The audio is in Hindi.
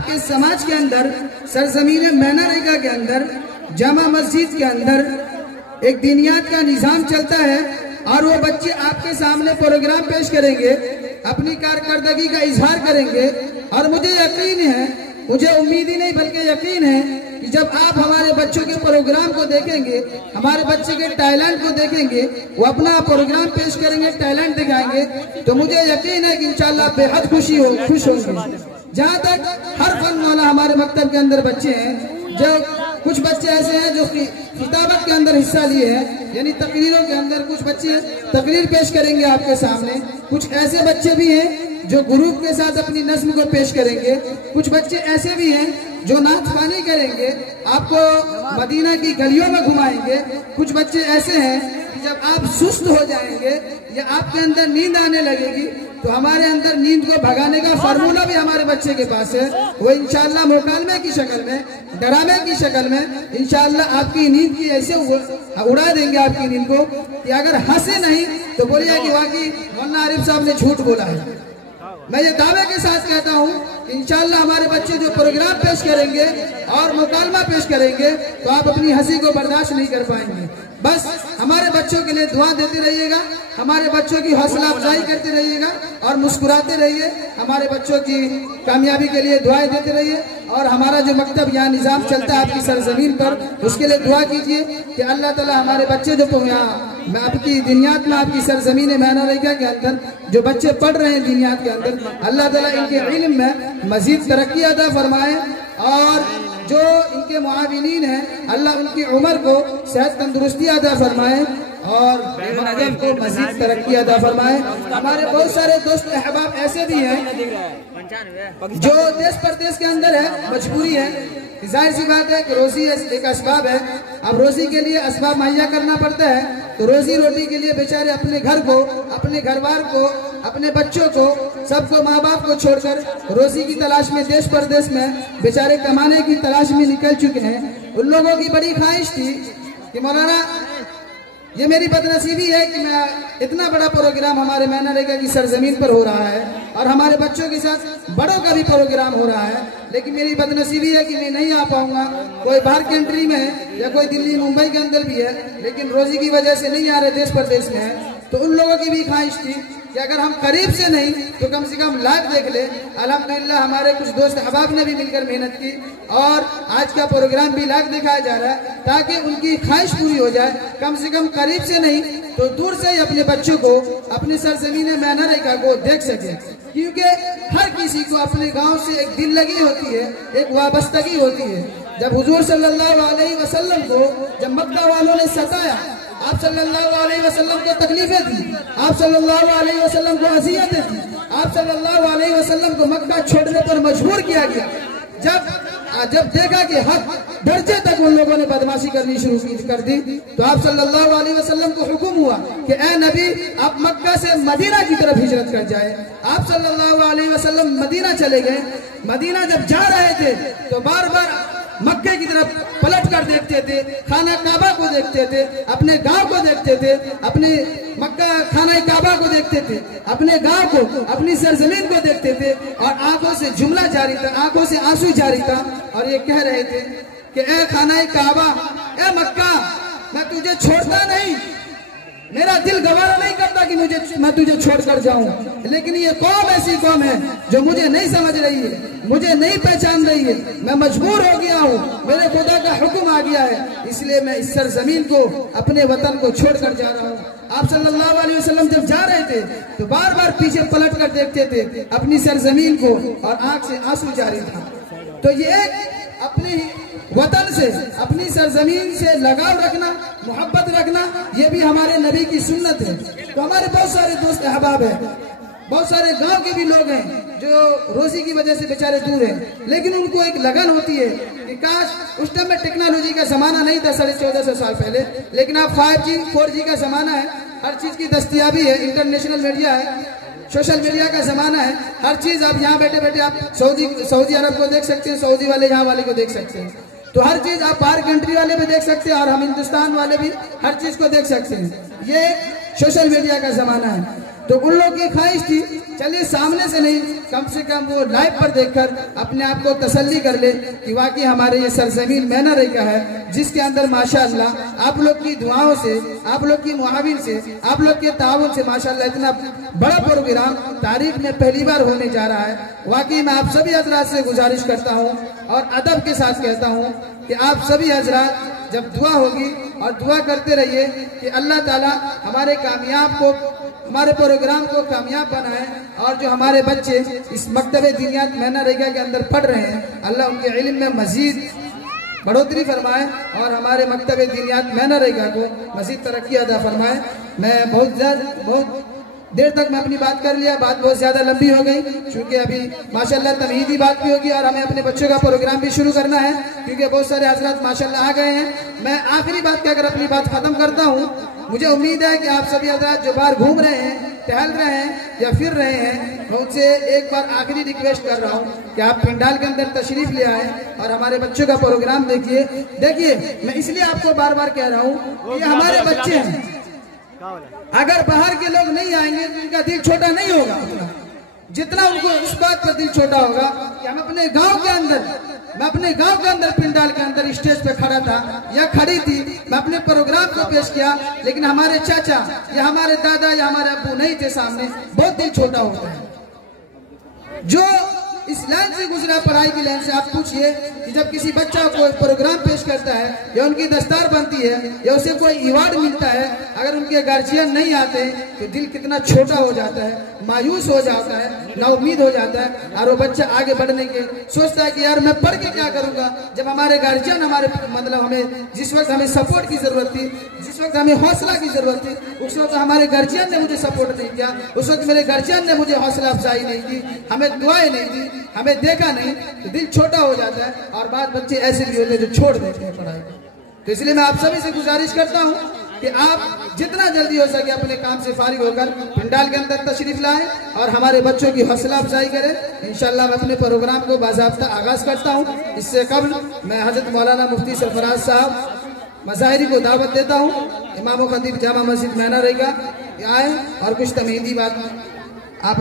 आपके समाज के अंदर सरजमीन मैनारेगा के अंदर जामा मस्जिद के अंदर एक दीनियात का निज़ाम चलता है और वो बच्चे आपके सामने प्रोग्राम पेश करेंगे, अपनी कारकर्दगी का इजहार करेंगे। और मुझे यकीन है, मुझे उम्मीद ही नहीं बल्कि यकीन है कि जब आप हमारे बच्चों के प्रोग्राम को देखेंगे, हमारे बच्चे के टैलेंट को देखेंगे, वो अपना प्रोग्राम पेश करेंगे, टैलेंट दिखाएंगे, तो मुझे यकीन है कि इंशाल्लाह बेहद खुश होंगे। जहाँ तक हर फन वाला हमारे मकतब के अंदर बच्चे हैं, जो कुछ बच्चे ऐसे हैं जो किताबत के अंदर हिस्सा लिए हैं, यानी तकरीरों के अंदर कुछ बच्चे तकरीर पेश करेंगे आपके सामने। कुछ ऐसे बच्चे भी हैं जो ग्रुप के साथ अपनी नज्म को पेश करेंगे। कुछ बच्चे ऐसे भी हैं जो नाच पानी करेंगे, आपको मदीना की गलियों में घुमाएंगे। कुछ बच्चे ऐसे हैं कि जब आप सुस्त हो जाएंगे या आपके अंदर नींद आने लगेगी तो हमारे अंदर नींद को भगाने का फार्मूला भी हमारे बच्चे के पास है। वो इंशाल्लाह मुकालमे की शक्ल में, डरामे की शक्ल में इंशाल्लाह आपकी नींद की ऐसे उड़ा देंगे आपकी नींद को कि अगर हंसे नहीं तो बोलिए कि वाकई मौलाना आरिफ साहब ने झूठ बोला है। मैं ये दावे के साथ कहता हूँ कि इंशाल्लाह हमारे बच्चे जो प्रोग्राम पेश करेंगे और मुकालमा पेश करेंगे तो आप अपनी हंसी को बर्दाश्त नहीं कर पाएंगे। बस हमारे बच्चों के लिए दुआ देते रहिएगा, हमारे बच्चों की हौसला अफजाई करते रहिएगा और मुस्कुराते रहिए। हमारे बच्चों की कामयाबी के लिए दुआएं देते रहिए और हमारा जो मकतब यहाँ निज़ाम चलता है आपकी सरजमीन पर, उसके लिए दुआ कीजिए कि अल्लाह ताला हमारे बच्चे जो यहाँ आपकी दुनियात में, आपकी सरजमीन मैनारेगा के अंदर जो बच्चे पढ़ रहे हैं दुनियात के अंदर, अल्लाह ताला इनके इल्म में मजीद तरक्की अदा फरमाए और जो इनके मुआविनीन हैं अल्लाह उनकी उम्र को सेहत तंदुरुस्ती अदा फरमाए और को मजीद तरक्की अदा फरमाए। हमारे बहुत सारे दोस्त अहबाब ऐसे भी हैं जो देश प्रदेश के अंदर है, मजबूरी है, जाहिर सी बात है कि रोजी एक असबाब है। अब रोजी के लिए असबाब मुहैया करना पड़ता है, तो रोजी रोटी के लिए बेचारे अपने घर को, अपने घरवार को, अपने बच्चों को, सबको, माँ बाप को छोड़कर रोजी की तलाश में देश प्रदेश में बेचारे कमाने की तलाश में निकल चुके हैं। उन लोगों की बड़ी ख्वाहिश थी कि मौलाना ये मेरी बदनसीबी है कि मैं इतना बड़ा प्रोग्राम हमारे मैनारेगा की सरजमीन पर हो रहा है और हमारे बच्चों के साथ बड़ों का भी प्रोग्राम हो रहा है, लेकिन मेरी बदनसीबी है कि मैं नहीं आ पाऊंगा। कोई बाहर कंट्री में है या कोई दिल्ली मुंबई के अंदर भी है, लेकिन रोजी की वजह से नहीं आ रहे, देश प्रदेश में है। तो उन लोगों की भी ख्वाहिश थी कि अगर हम करीब से नहीं तो कम से कम लाइव देख ले। अल्हम्दुलिल्लाह हमारे कुछ दोस्त अहबाब ने भी मिलकर मेहनत की और आज का प्रोग्राम भी लाइव दिखाया जा रहा है ताकि उनकी ख्वाहिश पूरी हो जाए। कम से कम करीब से नहीं तो दूर से ही अपने बच्चों को अपनी सरजमीन मैनारेगा को देख सके, क्योंकि हर किसी को अपने गांव से एक दिल लगी होती है, एक वाबस्तगी होती है। जब हुजूर सल्लल्लाहु अलैहि वसल्लम को जब मक्का वालों ने सताया, आप सल्लल्लाहु अलैहि वसल्लम को तकलीफें दी, आप सल्लल्लाहु अलैहि वसल्लम को अज़ियतें दी, आप सल्लल्लाहु अलैहि वसल्लम को मक्का छोड़ने पर मजबूर किया गया। जब देखा कि हद दर्जे तक उन लोगों ने बदमाशी करनी शुरू कर दी, तो आप सल्लल्लाहु अलैहि वसल्लम को हुक्म हुआ कि ए नबी, आप मक्का से मदीना की तरफ हिजरत कर जाए। आप सल्लल्लाहु अलैहि वसल्लम मदीना चले गए। मदीना जब जा रहे थे तो बार बार मक्के की तरफ पलट कर देखते थे, खाना काबा को देखते थे, अपने गांव को देखते थे, अपने मक्का खाना काबा को देखते थे, अपने गांव को, अपनी सरजमीन को देखते थे और आंखों से जुमला जारी था, आंखों से आंसू जारी था और ये कह रहे थे कि ए खाना काबा, ए मक्का, मैं तुझे छोड़ता नहीं, मेरा दिल गवारा नहीं करता कि मैं तुझे छोड़कर जाऊं, लेकिन ये कौम ऐसी कौम है जो मुझे नहीं समझ रही है, मुझे नहीं पहचान रही है, मैं मजबूर हो गया हूँ, मेरे खुदा का हुक्म आ गया है, इसलिए मैं इस सरजमीन को, अपने वतन को छोड़कर जा रहा हूँ। आप सल्लल्लाहु अलैहि वसल्लम जब जा रहे थे तो बार बार पीछे पलट कर देखते थे अपनी सरजमीन को और आंख से आंसू जारी था। तो ये अपनी वतन से, अपनी सरजमीन से लगाव रखना, मोहब्बत रखना, ये भी हमारे नबी की सुन्नत है। तो हमारे बहुत सारे दोस्त अहबाब हैं, बहुत सारे गांव के भी लोग हैं जो रोजी की वजह से बेचारे दूर हैं, लेकिन उनको एक लगन होती है कि काश उस टाइम में टेक्नोलॉजी का जमाना नहीं था, 1450 साल पहले, लेकिन अब 5G 4G का जमाना है, हर चीज की दस्तयाबी है, इंटरनेशनल मीडिया है, सोशल मीडिया का जमाना है, हर चीज आप यहाँ बैठे बैठे आप सऊदी अरब को देख सकते हैं, सऊदी वाले यहाँ वाले को देख सकते हैं, तो हर चीज आप बाहर कंट्री वाले भी देख सकते हैं और हम हिंदुस्तान वाले भी हर चीज को देख सकते हैं। ये सोशल मीडिया का जमाना है। तो उन लोग की ख्वाहिश थी चलिए सामने से नहीं कम से कम वो लाइव पर देखकर अपने आप को तसल्ली कर ले कि वाकई हमारे ये सरजमीन मैना रेखा है जिसके अंदर माशाअल्लाह आप लोग की दुआओं से, आप लोग की मुआविन से, आप लोग के ताउन से माशाअल्लाह इतना बड़ा प्रोग्राम तारीख में पहली बार होने जा रहा है। वाकई मैं आप सभी हजरात से गुजारिश करता हूँ और अदब के साथ कहता हूँ कि आप सभी हजरात जब दुआ होगी और दुआ करते रहिए कि अल्लाह ताला हमारे कामयाब को, हमारे प्रोग्राम को कामयाब बनाए और जो हमारे बच्चे इस मकतबे दीनियात मैना रेखा के अंदर पढ़ रहे हैं अल्लाह उनके इल्म में मजीद बढ़ोतरी फरमाए और हमारे मकतबे दीनियात मैना रेखा को मजीद तरक्की अदा फरमाए। मैं बहुत देर तक मैं अपनी बात कर लिया, बात बहुत ज्यादा लंबी हो गई क्योंकि अभी माशाल्लाह तमहीदी बात भी होगी और हमें अपने बच्चों का प्रोग्राम भी शुरू करना है क्योंकि बहुत सारे हजरात माशाल्लाह आ गए हैं। मैं आखिरी बात कहकर अपनी बात खत्म करता हूँ। मुझे उम्मीद है कि आप सभी हजरात जो बाहर घूम रहे हैं, टहल रहे हैं या फिर रहे हैं, मैं उनसे एक बार आखिरी रिक्वेस्ट कर रहा हूँ कि आप पंडाल के अंदर तशरीफ ले आए और हमारे बच्चों का प्रोग्राम देखिए। मैं इसलिए आपको बार बार कह रहा हूँ कि हमारे बच्चे हैं, अगर बाहर के लोग नहीं आएंगे तो उनका दिल छोटा नहीं होगा जितना उनको इस बात पर दिल छोटा होगा कि हम अपने गांव के अंदर, मैं अपने गांव के अंदर पिंडाल के अंदर स्टेज पे खड़ा था या खड़ी थी, मैं अपने प्रोग्राम को पेश किया लेकिन हमारे चाचा या हमारे दादा या हमारे अब्बू नहीं थे सामने, बहुत दिल छोटा होता है। जो इस लाइन से गुजरा पढ़ाई की लाइन से, आप पूछिए कि जब किसी बच्चा को प्रोग्राम पेश करता है या उनकी दस्तार बनती है या उसे कोई अवार्ड मिलता है, अगर उनके गार्जियन नहीं आते तो दिल कितना छोटा हो जाता है, मायूस हो जाता है, नाउम्मीद हो जाता है और वो बच्चा आगे बढ़ने के सोचता है कि यार मैं पढ़ के क्या करूंगा, जब हमारे गार्जियन हमारे मतलब हमें जिस वक्त हमें सपोर्ट की जरूरत थी, जिस वक्त हमें हौसला की जरूरत थी, उस वक्त हमारे गार्जियन ने मुझे सपोर्ट नहीं किया, उस वक्त मेरे गार्जियन ने मुझे हौसला अफजाई नहीं की, हमें दुआएं नहीं दी, हमें देखा नहीं, तो दिल छोटा हो जाता है और बाद बच्चे ऐसे भी होते हैं जो छोड़ देते हैं पढ़ाई। तो इसलिए मैं आप सभी से गुजारिश करता हूं कि आप जितना जल्दी हो सके अपने काम से फारिग होकर पंडाल के अंदर तशरीफ लाएं और हमारे बच्चों की हौसला अफजाई करें। इंशाअल्लाह मैं अपने प्रोग्राम को बाज़ाब्ता आगाज करता हूं। इससे कबल मैं हजरत मौलाना मुफ्ती सरफराज साहब मज़ाहिरी को दावत देता हूं, इमाम खतीब जामा मस्जिद मैना रेखा आए और कुछ तमहीदी बात आप